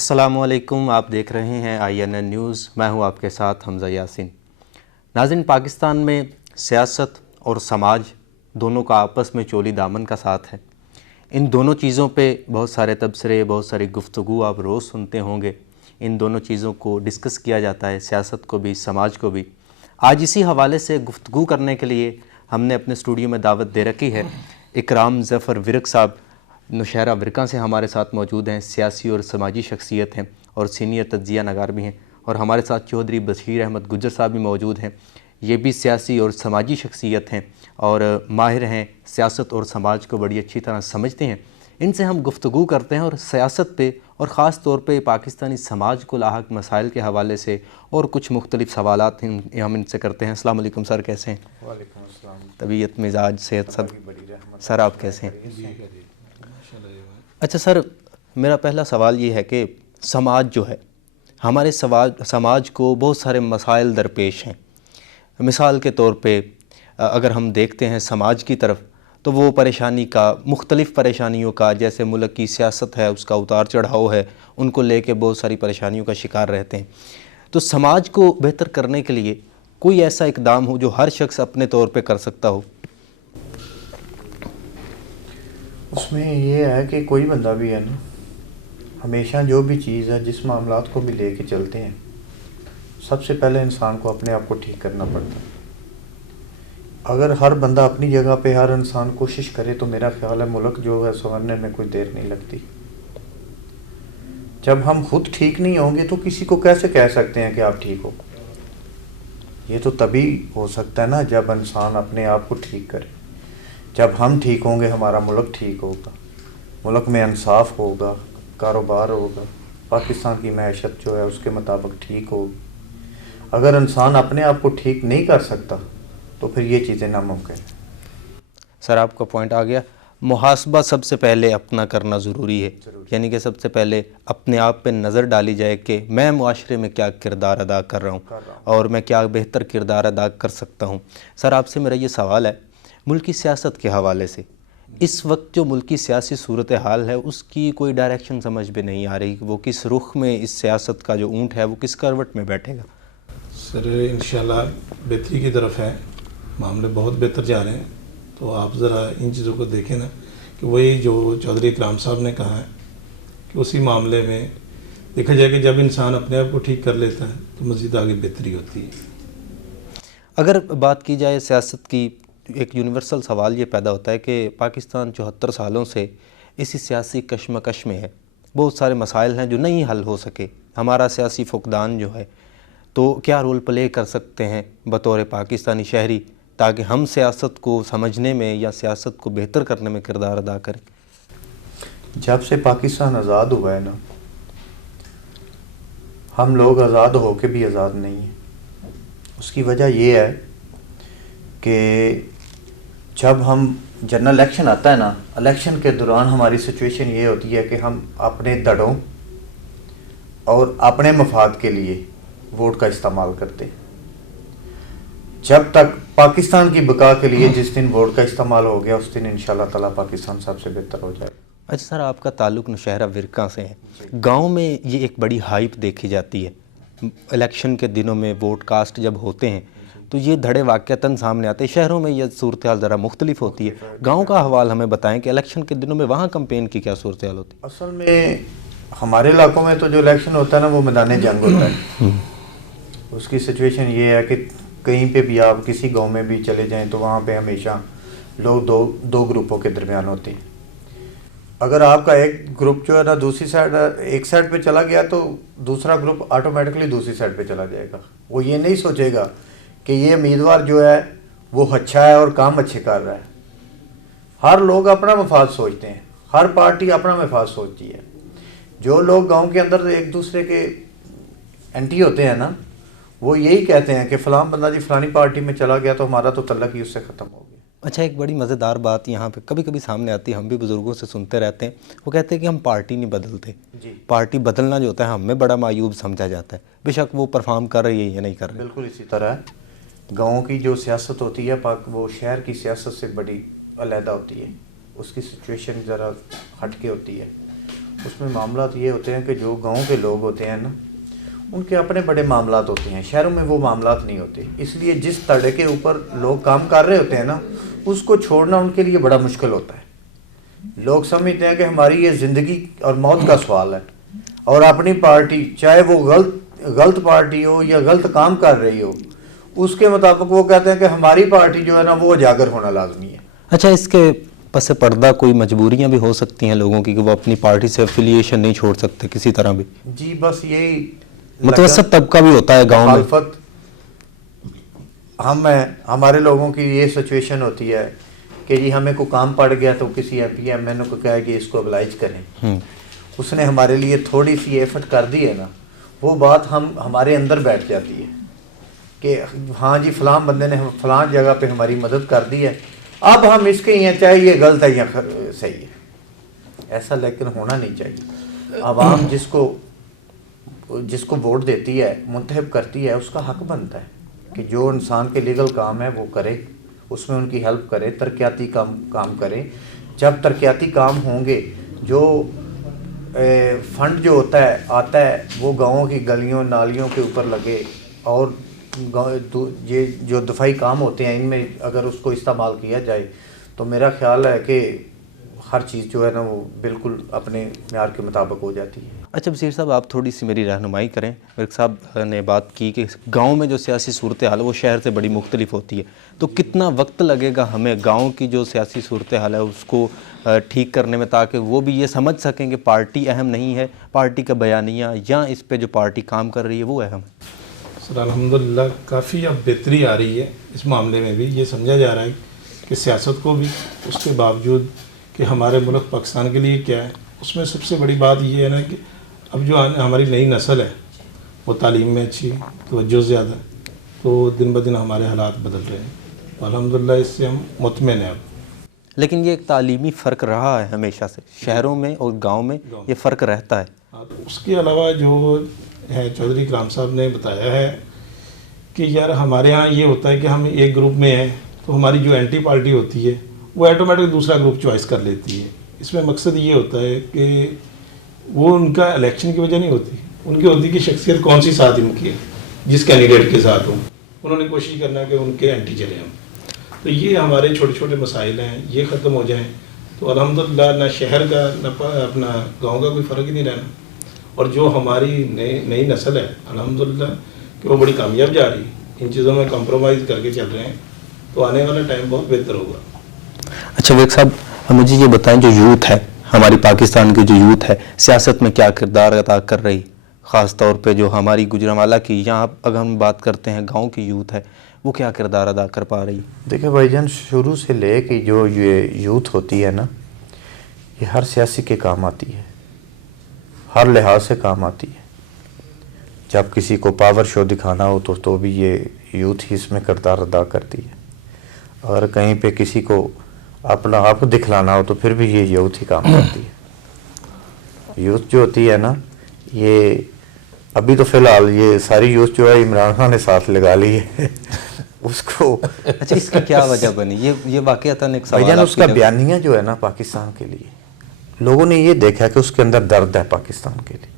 السلام علیکم، آپ دیکھ رہے ہیں INN نیوز، میں ہوں آپ کے ساتھ حمزہ یاسین۔ ناظرین، پاکستان میں سیاست اور سماج دونوں کا آپس میں چولی دامن کا ساتھ ہے۔ ان دونوں چیزوں پہ بہت سارے تبصرے، بہت ساری گفتگو آپ روز سنتے ہوں گے۔ ان دونوں چیزوں کو ڈسکس کیا جاتا ہے، سیاست کو بھی، سماج کو بھی۔ آج اسی حوالے سے گفتگو کرنے کے لیے ہم نے اپنے اسٹوڈیو میں دعوت دے رکھی ہے۔ اکرام ظفر ورک صاحب نوشہرہ ورکاں سے ہمارے ساتھ موجود ہیں، سیاسی اور سماجی شخصیت ہیں اور سینئر تجزیہ نگار بھی ہیں، اور ہمارے ساتھ چودھری بشیر احمد گجر صاحب بھی موجود ہیں، یہ بھی سیاسی اور سماجی شخصیت ہیں اور ماہر ہیں، سیاست اور سماج کو بڑی اچھی طرح سمجھتے ہیں۔ ان سے ہم گفتگو کرتے ہیں اور سیاست پہ اور خاص طور پہ پاکستانی سماج کو لاحق مسائل کے حوالے سے اور کچھ مختلف سوالات ہم ان سے کرتے ہیں۔ السلام علیکم سر، کیسے ہیں؟ وعلیکم السلام۔ طبیعت، مزاج، صحت سب؟ سر آپ کیسے ہیں؟ اچھا سر، میرا پہلا سوال یہ ہے کہ سماج جو ہے، ہمارے سماج کو بہت سارے مسائل درپیش ہیں۔ مثال کے طور پہ اگر ہم دیکھتے ہیں سماج کی طرف، تو وہ پریشانی کا، مختلف پریشانیوں کا، جیسے ملک کی سیاست ہے، اس کا اتار چڑھاؤ ہے، ان کو لے کے بہت ساری پریشانیوں کا شکار رہتے ہیں۔ تو سماج کو بہتر کرنے کے لیے کوئی ایسا اقدام ہو جو ہر شخص اپنے طور پہ کر سکتا ہو؟ اس میں یہ ہے کہ کوئی بندہ بھی ہے نا، ہمیشہ جو بھی چیز ہے، جس معاملات کو بھی لے کے چلتے ہیں، سب سے پہلے انسان کو اپنے آپ کو ٹھیک کرنا پڑتا ہے۔ اگر ہر بندہ اپنی جگہ پہ، ہر انسان کوشش کرے تو میرا خیال ہے ملک جو ہے سنورنے میں کوئی دیر نہیں لگتی۔ جب ہم خود ٹھیک نہیں ہوں گے تو کسی کو کیسے کہہ سکتے ہیں کہ آپ ٹھیک ہو؟ یہ تو تبھی ہو سکتا ہے نا جب انسان اپنے آپ کو ٹھیک کرے۔ جب ہم ٹھیک ہوں گے ہمارا ملک ٹھیک ہوگا، ملک میں انصاف ہوگا، کاروبار ہوگا، پاکستان کی معیشت جو ہے اس کے مطابق ٹھیک ہوگی۔ اگر انسان اپنے آپ کو ٹھیک نہیں کر سکتا تو پھر یہ چیزیں ناممکن ہیں۔ سر آپ کا پوائنٹ آ گیا، محاسبہ سب سے پہلے اپنا کرنا ضروری ہے، یعنی کہ سب سے پہلے اپنے آپ پہ نظر ڈالی جائے کہ میں معاشرے میں کیا کردار ادا کر رہا ہوں اور میں کیا بہتر کردار ادا کر سکتا ہوں۔ سر آپ سے میرا یہ سوال ہے ملکی سیاست کے حوالے سے، اس وقت جو ملکی سیاسی صورتحال ہے اس کی کوئی ڈائریکشن سمجھ میں نہیں آ رہی کہ وہ کس رخ میں اس سیاست کا جو اونٹ ہے وہ کس کروٹ میں بیٹھے گا؟ سر انشاءاللہ بہتری کی طرف ہے، معاملے بہت بہتر جا رہے ہیں۔ تو آپ ذرا ان چیزوں کو دیکھیں نا کہ وہی جو چودھری اکرام صاحب نے کہا ہے کہ اسی معاملے میں دیکھا جائے کہ جب انسان اپنے آپ کو ٹھیک کر لیتا ہے تو مزید آگے بہتری ہوتی ہے۔ اگر بات کی جائے سیاست کی، ایک یونیورسل سوال یہ پیدا ہوتا ہے کہ پاکستان 74 سالوں سے اسی سیاسی کشمکش میں ہے، بہت سارے مسائل ہیں جو نہیں حل ہو سکے، ہمارا سیاسی فقدان جو ہے، تو کیا رول پلے کر سکتے ہیں بطور پاکستانی شہری تاکہ ہم سیاست کو سمجھنے میں یا سیاست کو بہتر کرنے میں کردار ادا کریں؟ جب سے پاکستان آزاد ہوا ہے نا، ہم لوگ آزاد ہو کے بھی آزاد نہیں ہیں۔ اس کی وجہ یہ ہے کہ جب ہم جنرل الیکشن آتا ہے نا، الیکشن کے دوران ہماری سچویشن یہ ہوتی ہے کہ ہم اپنے دڑوں اور اپنے مفاد کے لیے ووٹ کا استعمال کرتے ہیں۔ جب تک پاکستان کی بقا کے لیے جس دن ووٹ کا استعمال ہو گیا اس دن انشاءاللہ تعالیٰ پاکستان سب سے بہتر ہو جائے۔ اچھا سر، آپ کا تعلق نوشہرہ ورکاں سے ہے، گاؤں میں یہ ایک بڑی ہائپ دیکھی جاتی ہے، الیکشن کے دنوں میں ووٹ کاسٹ جب ہوتے ہیں تو یہ دھڑے واقعتاً سامنے آتے ہیں۔ شہروں میں یہ صورتحال ذرا مختلف ہوتی ہے، گاؤں کا حوال ہمیں بتائیں کہ الیکشن کے دنوں میں وہاں کمپین کی کیا صورتحال ہوتی ہے؟ اصل میں ہمارے علاقوں میں تو جو الیکشن ہوتا ہے نا وہ میدان جنگ ہوتا ہے۔ اس کی سچویشن یہ ہے کہ کہیں پہ بھی آپ کسی گاؤں میں بھی چلے جائیں تو وہاں پہ ہمیشہ لوگ دو گروپوں کے درمیان ہوتے ہیں۔ اگر آپ کا ایک گروپ جو ہے نا دوسری سائڈ، ایک سائڈ پہ چلا گیا تو دوسرا گروپ آٹومیٹکلی دوسری سائڈ پہ چلا جائے گا۔ وہ یہ نہیں سوچے گا کہ یہ امیدوار جو ہے وہ اچھا ہے اور کام اچھے کر رہا ہے۔ ہر لوگ اپنا مفاد سوچتے ہیں، ہر پارٹی اپنا مفاد سوچتی ہے۔ جو لوگ گاؤں کے اندر ایک دوسرے کے اینٹی ہوتے ہیں نا، وہ یہی کہتے ہیں کہ فلاں بندہ جی فلانی پارٹی میں چلا گیا تو ہمارا تو تعلق ہی اس سے ختم ہو گیا۔ اچھا، ایک بڑی مزیدار بات یہاں پہ کبھی کبھی سامنے آتی ہے، ہم بھی بزرگوں سے سنتے رہتے ہیں، وہ کہتے ہیں کہ ہم پارٹی نہیں بدلتے، پارٹی بدلنا جو ہوتا ہے ہم میں بڑا معیوب سمجھا جاتا ہے، بے شک وہ پرفارم کر رہی ہے یا نہیں کر رہی۔ بالکل اسی طرح ہے، گاؤں کی جو سیاست ہوتی ہے وہ شہر کی سیاست سے بڑی علیحدہ ہوتی ہے، اس کی سچویشن ذرا ہٹ کے ہوتی ہے۔ اس میں معاملات یہ ہوتے ہیں کہ جو گاؤں کے لوگ ہوتے ہیں نا ان کے اپنے بڑے معاملات ہوتے ہیں, شہروں میں وہ معاملات نہیں ہوتے. اس لیے جس تڑے کے اوپر لوگ کام کر رہے ہوتے ہیں نا اس کو چھوڑنا ان کے لیے بڑا مشکل ہوتا ہے. لوگ سمجھتے ہیں کہ ہماری یہ زندگی اور موت کا سوال ہے, اور اپنی پارٹی چاہے وہ غلط پارٹی ہو یا غلط کام کر رہی ہو اس کے مطابق وہ کہتے ہیں کہ ہماری پارٹی جو ہے نا وہ اجاگر ہونا لازمی ہے. اچھا, اس کے پس پردہ کوئی مجبوریاں بھی ہو سکتی ہیں لوگوں کی کہ وہ اپنی پارٹی سے افیلیشن نہیں چھوڑ سکتے کسی طرح بھی؟ جی بس یہی متوسط طبقہ بھی ہوتا ہے گاؤں میں. مخالفت ہمارے لوگوں کی یہ سچویشن ہوتی ہے کہ جی ہمیں کوئی کام پڑ گیا تو کسی ایم پی ایم این کو کہا کہ اس کو ابلائج کریں, اس نے ہمارے لیے تھوڑی سی ایفرٹ کر دی ہے نا, وہ بات ہمارے اندر بیٹھ جاتی ہے کہ ہاں جی فلاں بندے نے فلاں جگہ پہ ہماری مدد کر دی ہے, اب ہم اس کے ہیں چاہے یہ غلط ہے یا صحیح ہے. ایسا لیکن ہونا نہیں چاہیے. عوام جس کو ووٹ دیتی ہے منتخب کرتی ہے اس کا حق بنتا ہے کہ جو انسان کے لیگل کام ہے وہ کرے, اس میں ان کی ہیلپ کرے, ترقیاتی کام کرے. جب ترقیاتی کام ہوں گے جو فنڈ جو آتا ہے وہ گاؤں کی گلیوں نالیوں کے اوپر لگے, اور یہ جو دفاعی کام ہوتے ہیں ان میں اگر اس کو استعمال کیا جائے تو میرا خیال ہے کہ ہر چیز جو ہے نا وہ بالکل اپنے معیار کے مطابق ہو جاتی ہے. اچھا بصیر صاحب, آپ تھوڑی سی میری رہنمائی کریں. ورک صاحب نے بات کی کہ گاؤں میں جو سیاسی صورتحال ہے وہ شہر سے بڑی مختلف ہوتی ہے, تو کتنا وقت لگے گا ہمیں گاؤں کی جو سیاسی صورتحال ہے اس کو ٹھیک کرنے میں, تاکہ وہ بھی یہ سمجھ سکیں کہ پارٹی اہم نہیں ہے, پارٹی کا بیانیہ یا اس پہ جو پارٹی کام کر رہی ہے وہ اہم ہے؟ سر الحمدللہ کافی اب بہتری آ رہی ہے اس معاملے میں بھی. یہ سمجھا جا رہا ہے کہ سیاست کو بھی اس کے باوجود کہ ہمارے ملک پاکستان کے لیے کیا ہے, اس میں سب سے بڑی بات یہ ہے نا کہ اب جو ہماری نئی نسل ہے وہ تعلیم میں اچھی توجہ زیادہ, تو دن بدن ہمارے حالات بدل رہے ہیں, تو الحمدللہ اس سے ہم مطمئن ہیں اب. لیکن یہ ایک تعلیمی فرق رہا ہے ہمیشہ سے, شہروں میں اور گاؤں میں یہ فرق رہتا ہے. اس کے علاوہ جو ہے چودھری اکرام صاحب نے بتایا ہے کہ یار ہمارے ہاں یہ ہوتا ہے کہ ہم ایک گروپ میں ہیں تو ہماری جو اینٹی پارٹی ہوتی ہے وہ آٹومیٹک دوسرا گروپ چوائس کر لیتی ہے. اس میں مقصد یہ ہوتا ہے کہ وہ ان کا الیکشن کی وجہ نہیں ہوتی, ان کی ہوتی کہ شخصیت کون سی ساتھ ان کی ہے, جس کینڈیڈیٹ کے ساتھ ہوں انہوں نے کوشش کرنا کہ ان کے اینٹی چلے ہم. تو یہ ہمارے چھوٹے چھوٹے مسائل ہیں, یہ ختم ہو جائیں تو الحمدللہ نہ شہر کا نہ اپنا گاؤں کا کوئی فرق ہی نہیں رہنا. اور جو ہماری نئی نسل ہے الحمدللہ کہ وہ بڑی کامیاب جا رہی ہے, ان چیزوں میں کمپرومائز کر کے چل رہے ہیں, تو آنے والا ٹائم بہت بہتر ہوگا. اچھا ویک صاحب, مجھے یہ بتائیں جو یوتھ ہے ہماری پاکستان کی جو یوتھ ہے سیاست میں کیا کردار ادا کر رہی, خاص طور پہ جو ہماری گجرانوالہ کی, یہاں اگر ہم بات کرتے ہیں گاؤں کی یوتھ ہے وہ کیا کردار ادا کر پا رہی؟ دیکھیں بھائی جان, شروع سے لے کے جو یہ یوتھ ہوتی ہے نا یہ ہر سیاسی کے کام آتی ہے, ہر لحاظ سے کام آتی ہے. جب کسی کو پاور شو دکھانا ہو تو بھی یہ یوتھ ہی اس میں کردار ادا کرتی ہے, اور کہیں پہ کسی کو اپنا آپ دکھلانا ہو تو پھر بھی یہ یوتھ ہی کام کرتی ہے. یوتھ جو ہوتی ہے نا یہ ابھی تو فی الحال یہ ساری یوتھ جو ہے عمران خان نے ساتھ لگا لی ہے اس کو. اچھا اس کی کیا وجہ بنی؟ یہ واقعتاً ایک بھائی سوال جان, اس کا بیانیہ جو ہے نا پاکستان کے لیے لوگوں نے یہ دیکھا کہ اس کے اندر درد ہے پاکستان کے لیے.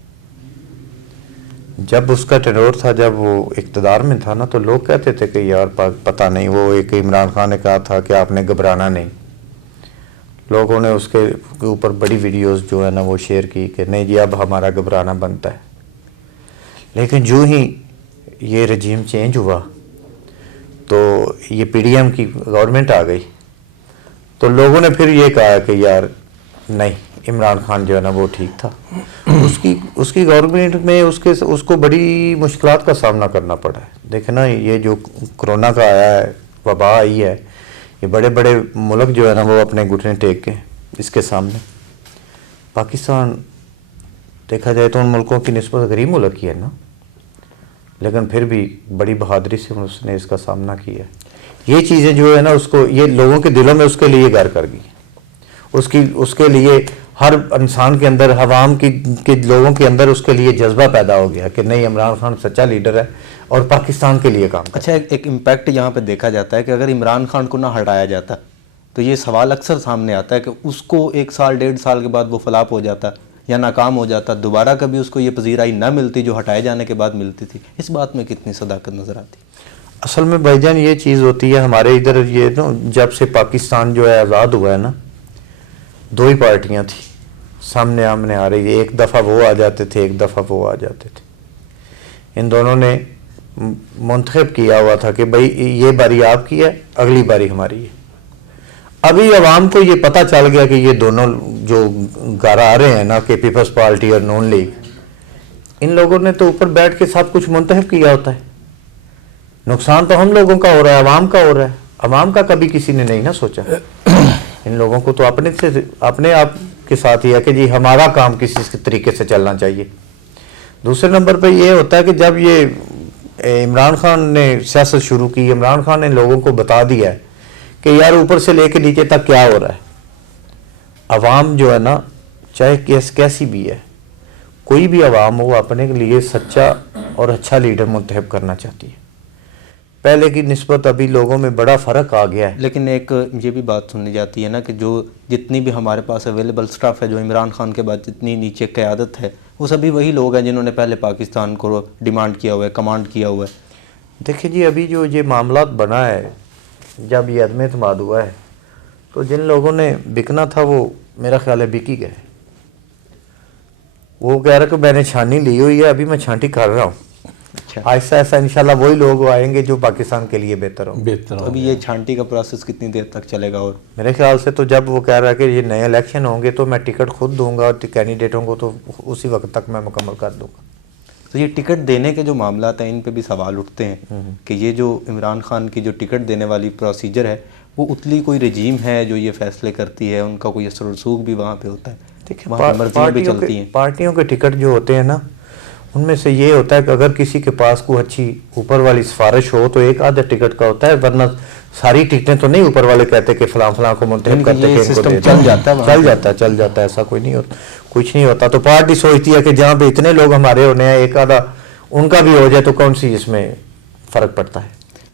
جب اس کا ٹینور تھا, جب وہ اقتدار میں تھا نا, تو لوگ کہتے تھے کہ یار پتہ نہیں, وہ ایک عمران خان نے کہا تھا کہ آپ نے گھبرانا نہیں. لوگوں نے اس کے اوپر بڑی ویڈیوز جو ہے نا وہ شیئر کی کہ نہیں جی اب ہمارا گھبرانا بنتا ہے. لیکن جو ہی یہ رجیم چینج ہوا تو یہ پی ڈی ایم کی گورنمنٹ آ گئی, تو لوگوں نے پھر یہ کہا کہ یار نہیں عمران خان جو ہے نا وہ ٹھیک تھا. اس کی گورنمنٹ میں اس کو بڑی مشکلات کا سامنا کرنا پڑا ہے. دیکھیں نا یہ جو کرونا کا آیا ہے, وبا آئی ہے, یہ بڑے بڑے ملک جو ہے نا وہ اپنے گھٹنے ٹیک کے اس کے سامنے. پاکستان دیکھا جائے تو ان ملکوں کی نسبت غریب ملک ہی ہے نا, لیکن پھر بھی بڑی بہادری سے اس نے اس کا سامنا کیا. یہ چیزیں جو ہے نا اس کو یہ لوگوں کے دلوں میں اس کے لیے گھر کر گئی. اس کے لیے ہر انسان کے اندر, عوام کے لوگوں کے اندر اس کے لیے جذبہ پیدا ہو گیا کہ نہیں عمران خان سچا لیڈر ہے اور پاکستان کے لیے کام. اچھا ایک امپیکٹ یہاں پہ دیکھا جاتا ہے کہ اگر عمران خان کو نہ ہٹایا جاتا تو یہ سوال اکثر سامنے آتا ہے کہ اس کو 1 سال 1.5 سال کے بعد وہ فلاپ ہو جاتا, یا ناکام ہو جاتا, دوبارہ کبھی اس کو یہ پذیرائی نہ ملتی جو ہٹائے جانے کے بعد ملتی تھی. اس بات میں کتنی صداقت نظر آتی؟ اصل میں بھائی جان یہ چیز ہوتی ہے ہمارے ادھر, یہ نا جب سے پاکستان جو ہے آزاد ہوا ہے نا, دو ہی پارٹیاں تھیں سامنے آمنے آ رہی, ایک دفعہ وہ آ جاتے تھے, ایک دفعہ وہ آ جاتے تھے. ان دونوں نے منتخب کیا ہوا تھا کہ بھائی یہ باری آپ کی ہے, اگلی باری ہماری ہے. ابھی عوام کو یہ پتہ چل گیا کہ یہ دونوں جو گھر آ رہے ہیں نا کہ پیپلز پارٹی اور نون لیگ, ان لوگوں نے تو اوپر بیٹھ کے سب کچھ منتخب کیا ہوتا ہے. نقصان تو ہم لوگوں کا ہو رہا ہے, عوام کا ہو رہا ہے. عوام کا کبھی کسی نے نہیں نا سوچا. ان لوگوں کو تو اپنے آپ کے ساتھ ہی ہے کہ جی ہمارا کام کسی طریقے سے چلنا چاہیے. دوسرے نمبر پہ یہ ہوتا ہے کہ جب یہ عمران خان نے سیاست شروع کی, عمران خان نے لوگوں کو بتا دیا ہے کہ یار اوپر سے لے کے نیچے تک کیا ہو رہا ہے. عوام جو ہے نا, چاہے کیسی بھی ہے, کوئی بھی عوام ہو, اپنے لیے سچا اور اچھا لیڈر منتخب کرنا چاہتی ہے. پہلے کی نسبت ابھی لوگوں میں بڑا فرق آ گیا ہے. لیکن ایک یہ بھی بات سنی جاتی ہے نا کہ جو جتنی بھی ہمارے پاس اویلیبل سٹاف ہے, جو عمران خان کے بعد جتنی نیچے قیادت ہے, وہ سبھی وہی لوگ ہیں جنہوں نے پہلے پاکستان کو ڈیمانڈ کیا ہوا ہے, کمانڈ کیا ہوا ہے. دیکھیں جی ابھی جو یہ معاملات بنا ہے, جب یہ عدم اعتماد ہوا ہے, تو جن لوگوں نے بکنا تھا وہ میرا خیال ہے بک ہی گئے. وہ کہہ رہا کہ میں نے چھانی لی ہوئی ہے, ابھی میں چھانٹی کر رہا ہوں. ایسا ایسا انشاءاللہ وہی لوگ آئیں گے جو پاکستان کے لیے بہتر ہوں. ابھی یہ چھانٹی کا پروسیس کتنی دیر تک چلے گا؟ اور میرے خیال سے تو جب وہ کہہ رہا ہے کہ یہ نئے الیکشن ہوں گے تو میں ٹکٹ خود دوں گا, اور کینڈیڈیٹوں کو تو اسی وقت تک میں مکمل کر دوں گا. تو یہ ٹکٹ دینے کے جو معاملات ہیں, ان پہ بھی سوال اٹھتے ہیں کہ یہ جو عمران خان کی جو ٹکٹ دینے والی پروسیجر ہے, وہ اتلی کوئی رجیم ہے جو یہ فیصلے کرتی ہے, ان کا کوئی اثر و رسوخ بھی وہاں پہ ہوتا ہے, وہاں پہ مرضیاں بھی چلتی ہیں. پارٹیوں کے ٹکٹ جو ہوتے ہیں نا, ان میں سے یہ ہوتا ہے کہ اگر کسی کے پاس کوئی اچھی اوپر والی سفارش ہو تو ایک آدھا ٹکٹ کا ہوتا ہے, ورنہ ساری ٹکٹیں تو نہیں اوپر والے کہتے کہ فلاں فلاں کو منتخب کرتے کہ ان کو دے. چل جاتا ہے, ایسا کوئی نہیں ہوتا, کچھ نہیں ہوتا. تو پارٹی سوچتی ہے کہ جہاں پہ اتنے لوگ ہمارے ہونے ہیں, ایک آدھا ان کا بھی ہو جائے تو کون سی اس میں فرق پڑتا ہے.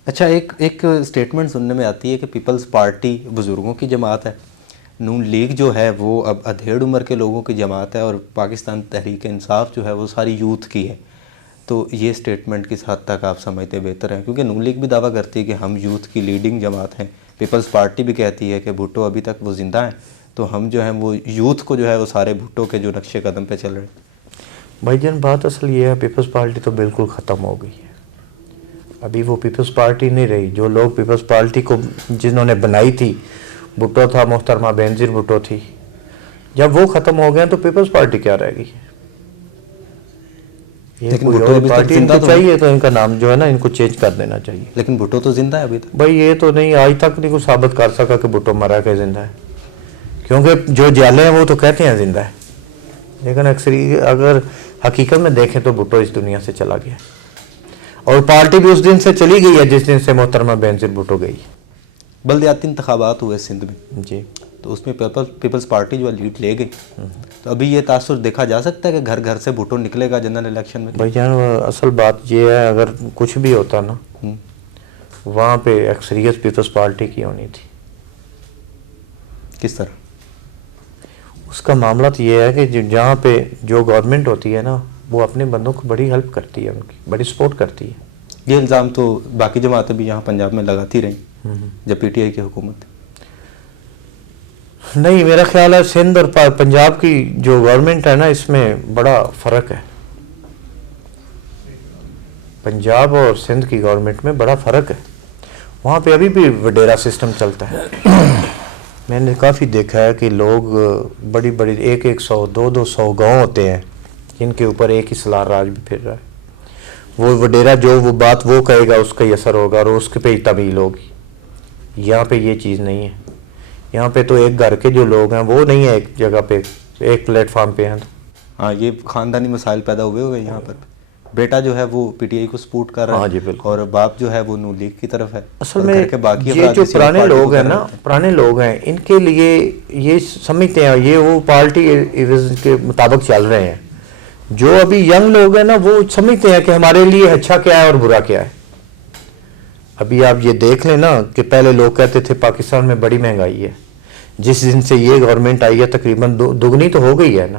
اچھا, ایک سٹیٹمنٹ سننے میں آتی ہے کہ پیپلز پارٹی بزرگوں کی جماعت ہے, نون لیگ جو ہے وہ اب ادھیڑ عمر کے لوگوں کی جماعت ہے, اور پاکستان تحریک انصاف جو ہے وہ ساری یوتھ کی ہے. تو یہ سٹیٹمنٹ کس حد تک آپ سمجھتے بہتر ہے؟ کیونکہ نون لیگ بھی دعویٰ کرتی ہے کہ ہم یوتھ کی لیڈنگ جماعت ہیں, پیپلز پارٹی بھی کہتی ہے کہ بھٹو ابھی تک وہ زندہ ہیں, تو ہم جو ہیں وہ یوتھ کو جو ہے وہ سارے بھٹو کے جو نقش قدم پہ چل رہے ہیں. بھائی جان بات اصل یہ ہے, پیپلز پارٹی تو بالکل ختم ہو گئی ہے. ابھی وہ پیپلز پارٹی نہیں رہی. جو لوگ پیپلز پارٹی کو جنہوں نے بنائی تھی, بھٹو تھا, محترمہ بینظیر بھٹو تھی, جب وہ ختم ہو گئے تو پیپلز پارٹی کیا رہ گئی؟ لیکن بھٹو ابھی تک زندہ تو چاہیے, تو ان کا نام جو ہے نا ان کو چینج کر دینا چاہیے. لیکن بھٹو تو زندہ ہے ابھی تک. بھائی یہ تو نہیں, آج تک نہیں کوئی ثابت کر سکا کہ بھٹو مرا کہ زندہ ہے, کیونکہ جو جیلے ہیں وہ تو کہتے ہیں زندہ ہے, لیکن اگر حقیقت میں دیکھیں تو بھٹو اس دنیا سے چلا گیا, اور پارٹی بھی اس دن سے چلی گئی ہے جس دن سے محترمہ بینظیر بھٹو گئی. بلدیاتی انتخابات ہوئے سندھ میں جی, تو اس میں پیپلز پارٹی جو لیڈ لے گئی, تو ابھی یہ تاثر دیکھا جا سکتا ہے کہ گھر گھر سے بھٹو نکلے گا جنرل الیکشن میں؟ بھائی جان اصل بات یہ ہے, اگر کچھ بھی ہوتا نا وہاں پہ اکثریت پیپلز پارٹی کی ہونی تھی. کس طرح؟ اس کا معاملہ تو یہ ہے کہ جہاں پہ جو گورنمنٹ ہوتی ہے نا, وہ اپنے بندوں کو بڑی ہیلپ کرتی ہے, ان کی بڑی سپورٹ کرتی ہے. یہ الزام تو باقی جماعتیں بھی یہاں پنجاب میں لگاتی رہیں جب پی ٹی آئی کی حکومت. نہیں, میرا خیال ہے سندھ اور پنجاب کی جو گورنمنٹ ہے نا, اس میں بڑا فرق ہے. پنجاب اور سندھ کی گورنمنٹ میں بڑا فرق ہے. وہاں پہ ابھی بھی وڈیرا سسٹم چلتا ہے. میں نے کافی دیکھا ہے کہ لوگ بڑی بڑی 100 200 گاؤں ہوتے ہیں جن کے اوپر ایک ہی سلار راج بھی پھر رہا ہے. وہ وڈیرا جو وہ بات وہ کہے گا اس کا ہی اثر ہوگا, اور اس پہ ہی تبدیل ہوگی. یہاں پہ یہ چیز نہیں ہے. یہاں پہ تو ایک گھر کے جو لوگ ہیں وہ نہیں ہے ایک جگہ پہ, ایک پلیٹ فارم پہ ہیں. ہاں, یہ خاندانی مسائل پیدا ہوئے یہاں پر. بیٹا جو ہے وہ پی ٹی آئی کو سپورٹ کر رہا ہے, اور باپ جو ہے وہ نون لیگ کی طرف ہے. اصل میں یہ جو پرانے لوگ ہیں نا, پرانے لوگ ہیں, ان کے لیے یہ سمجھتے ہیں یہ وہ پارٹی کے مطابق چل رہے ہیں. جو ابھی ینگ لوگ ہیں نا, وہ سمجھتے ہیں کہ ہمارے لیے اچھا کیا ہے اور برا کیا ہے. ابھی آپ یہ دیکھ لیں نا کہ پہلے لوگ کہتے تھے پاکستان میں بڑی مہنگائی ہے, جس دن سے یہ گورنمنٹ آئی ہے تقریباً دگنی تو ہو گئی ہے نا.